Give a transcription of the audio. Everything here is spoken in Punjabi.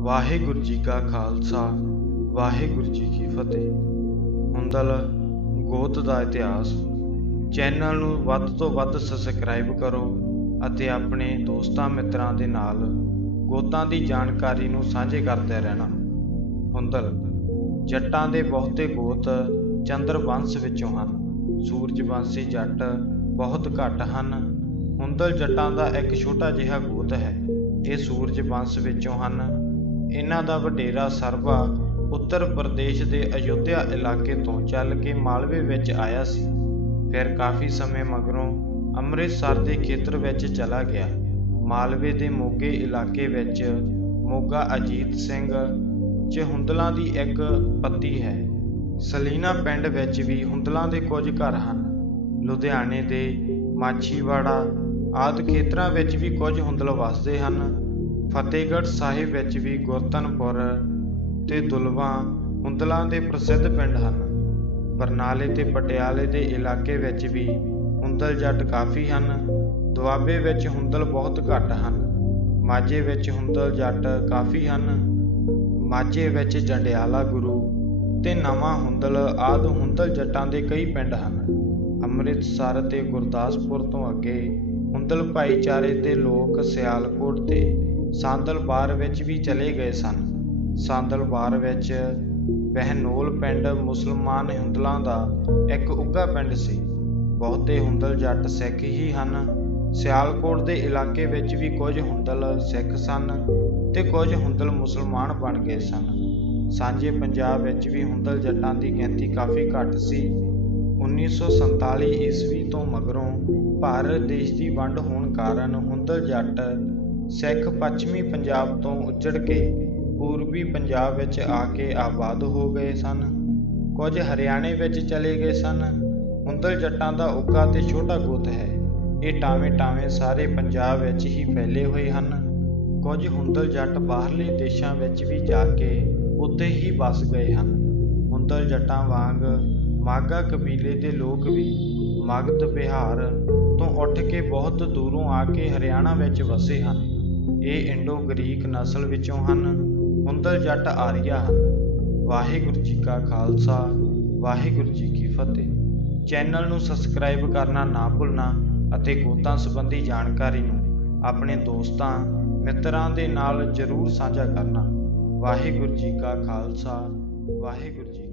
ਵਾਹਿਗੁਰੂ ਜੀ ਕਾ ਖਾਲਸਾ ਵਾਹਿਗੁਰੂ ਜੀ ਕੀ ਫਤਿਹ। ਹੁੰਦਲ ਗੋਤ ਦਾ ਇਤਿਹਾਸ ਚੈਨਲ ਨੂੰ ਵੱਧ ਤੋਂ ਵੱਧ ਸਬਸਕ੍ਰਾਈਬ ਕਰੋ ਅਤੇ ਆਪਣੇ ਦੋਸਤਾਂ ਮਿੱਤਰਾਂ ਦੇ ਨਾਲ ਗੋਤਾਂ ਦੀ ਜਾਣਕਾਰੀ ਨੂੰ ਸਾਂਝੇ ਕਰਦੇ ਰਹਿਣਾ। ਹੁੰਦਲ ਜੱਟਾਂ ਦੇ ਬਹੁਤੇ ਗੋਤ ਚੰਦਰ ਵੰਸ਼ ਵਿੱਚੋਂ ਹਨ। ਸੂਰਜਵੰਸ਼ੀ ਜੱਟ ਬਹੁਤ ਘੱਟ ਹਨ। ਹੁੰਦਲ ਜੱਟਾਂ ਦਾ ਇੱਕ ਛੋਟਾ ਜਿਹਾ ਗੋਤ ਹੈ। ਇਹ ਸੂਰਜਵੰਸ਼ ਵਿੱਚੋਂ ਹਨ। ਇਹਨਾਂ ਦਾ ਵਡੇਰਾ ਸਰਬਾ ਉੱਤਰ ਪ੍ਰਦੇਸ਼ ਦੇ ਅਯੁੱਧਿਆ ਇਲਾਕੇ ਤੋਂ ਚੱਲ ਕੇ ਮਾਲਵੇ ਵਿੱਚ ਆਇਆ ਸੀ। ਫਿਰ ਕਾਫੀ ਸਮੇਂ ਮਗਰੋਂ ਅੰਮ੍ਰਿਤਸਰ ਦੇ ਖੇਤਰ ਵਿੱਚ ਚਲਾ ਗਿਆ। ਮਾਲਵੇ ਦੇ ਮੋਗੇ ਇਲਾਕੇ ਵਿੱਚ ਮੋਗਾ ਅਜੀਤ ਸਿੰਘ 'ਚ ਹੁੰਦਲਾਂ ਦੀ ਇੱਕ ਪੱਤੀ ਹੈ। ਸਲੀਨਾ ਪਿੰਡ ਵਿੱਚ ਵੀ ਹੁੰਦਲਾਂ ਦੇ ਕੁਝ ਘਰ ਹਨ। ਲੁਧਿਆਣੇ ਦੇ ਮਾਛੀਵਾੜਾ ਆਦਿ ਖੇਤਰਾਂ ਵਿੱਚ ਵੀ ਕੁਝ ਹੁੰਦਲ ਵੱਸਦੇ ਹਨ। ਫਤਿਹਗੜ੍ਹ ਸਾਹਿਬ ਵਿੱਚ ਵੀ ਗੁਰਤਨਪੁਰ ਤੇ ਦੁਲਵਾ ਹੁੰਦਲਾਂ ਦੇ ਪ੍ਰਸਿੱਧ ਪਿੰਡ ਹਨ। ਬਰਨਾਲੇ ਤੇ ਪਟਿਆਲੇ ਦੇ ਇਲਾਕੇ ਵਿੱਚ ਵੀ ਹੁੰਦਲ ਜੱਟ ਕਾਫੀ ਹਨ। ਦੁਆਬੇ ਵਿੱਚ ਹੁੰਦਲ ਬਹੁਤ ਘੱਟ ਹਨ। ਮਾਝੇ ਵਿੱਚ ਹੁੰਦਲ ਜੱਟ ਕਾਫੀ ਹਨ। ਮਾਝੇ ਵਿੱਚ ਜੰਡਿਆਲਾ ਗੁਰੂ ਤੇ ਨਵਾਂ ਹੁੰਦਲ ਆਦਿ ਹੁੰਦਲ ਜੱਟਾਂ ਦੇ ਕਈ ਪਿੰਡ ਹਨ। ਅੰਮ੍ਰਿਤਸਰ ਤੇ ਗੁਰਦਾਸਪੁਰ ਤੋਂ ਅੱਗੇ ਹੁੰਦਲ ਭਾਈਚਾਰੇ ਦੇ ਲੋਕ ਸਿਆਲਕੋਟ ਤੇ ਸਾਂਦਲਬਾਰ ਵਿੱਚ ਵੀ ਚਲੇ ਗਏ ਸਨ। ਸਾਂਦਲਬਾਰ ਵਿੱਚ ਬਹਿਨੋਲ ਪਿੰਡ ਮੁਸਲਮਾਨ ਹੁੰਦਲਾਂ ਦਾ ਇੱਕ ਉੱਘਾ ਪਿੰਡ ਸੀ। ਬਹੁਤੇ ਹੁੰਦਲ ਜੱਟ ਸਿੱਖ ਹੀ ਹਨ। ਸਿਆਲਕੋਟ ਦੇ ਇਲਾਕੇ ਵਿੱਚ ਵੀ ਕੁਝ ਹੁੰਦਲ ਸਿੱਖ ਸਨ ਤੇ ਕੁਝ ਹੁੰਦਲ ਮੁਸਲਮਾਨ ਬਣ ਗਏ ਸਨ। ਸਾਂਝੇ ਪੰਜਾਬ ਵਿੱਚ ਵੀ ਹੁੰਦਲ ਜੱਟਾਂ ਦੀ ਗਿਣਤੀ ਕਾਫੀ ਘੱਟ ਸੀ। 1947 ਈਸਵੀ ਤੋਂ ਮਗਰੋਂ ਭਾਰਤ ਦੇਸ਼ ਦੀ ਵੰਡ ਹੋਣ ਕਾਰਨ ਹੁੰਦਲ ਜੱਟ ਸਿੱਖ ਪੱਛਮੀ ਪੰਜਾਬ ਤੋਂ ਉੱਜੜ ਕੇ ਪੂਰਬੀ ਪੰਜਾਬ ਵਿੱਚ ਆ ਕੇ ਆਬਾਦ ਹੋ ਗਏ ਸਨ। ਕੁਝ ਹਰਿਆਣੇ ਵਿੱਚ ਚਲੇ ਗਏ ਸਨ। ਹੁੰਦਲ ਜੱਟਾਂ ਦਾ ਉੱਘਾ ਤੇ ਛੋਟਾ ਗੋਤ ਹੈ। ਇਹ ਟਾਵੇਂ ਸਾਰੇ ਪੰਜਾਬ ਵਿੱਚ ਹੀ ਫੈਲੇ ਹੋਏ ਹਨ। ਕੁਝ ਹੁੰਦਲ ਜੱਟ ਬਾਹਰਲੇ ਦੇਸ਼ਾਂ ਵਿੱਚ ਵੀ ਜਾ ਕੇ ਉੱਥੇ ਹੀ ਵੱਸ ਗਏ ਹਨ। ਹੁੰਦਲ ਜੱਟਾਂ ਵਾਂਗ ਮਾਘਾ ਕਬੀਲੇ ਦੇ ਲੋਕ ਵੀ ਮਗਧ ਬਿਹਾਰ ਤੋਂ ਉੱਠ ਕੇ ਬਹੁਤ ਦੂਰੋਂ ਆ ਕੇ ਹਰਿਆਣਾ ਵਿੱਚ ਵਸੇ ਹਨ। ਇਹ ਇੰਡੋ ਗਰੀਕ ਨਸਲ ਵਿੱਚੋਂ ਹਨ। ਹੁੰਦਲ ਜੱਟ ਆਰੀਆ ਹਨ। ਵਾਹਿਗੁਰੂ ਜੀ ਕਾ ਖਾਲਸਾ ਵਾਹਿਗੁਰੂ ਜੀ ਕੀ ਫਤਿਹ। ਚੈਨਲ ਨੂੰ ਸਬਸਕ੍ਰਾਈਬ ਕਰਨਾ ਨਾ ਭੁੱਲਣਾ ਅਤੇ ਗੋਤਾਂ ਸੰਬੰਧੀ ਜਾਣਕਾਰੀ ਨੂੰ ਆਪਣੇ ਦੋਸਤਾਂ ਮਿੱਤਰਾਂ ਦੇ ਨਾਲ ਜ਼ਰੂਰ ਸਾਂਝਾ ਕਰਨਾ। ਵਾਹਿਗੁਰੂ ਜੀ ਕਾ ਖਾਲਸਾ ਵਾਹਿਗੁਰੂ ਜੀ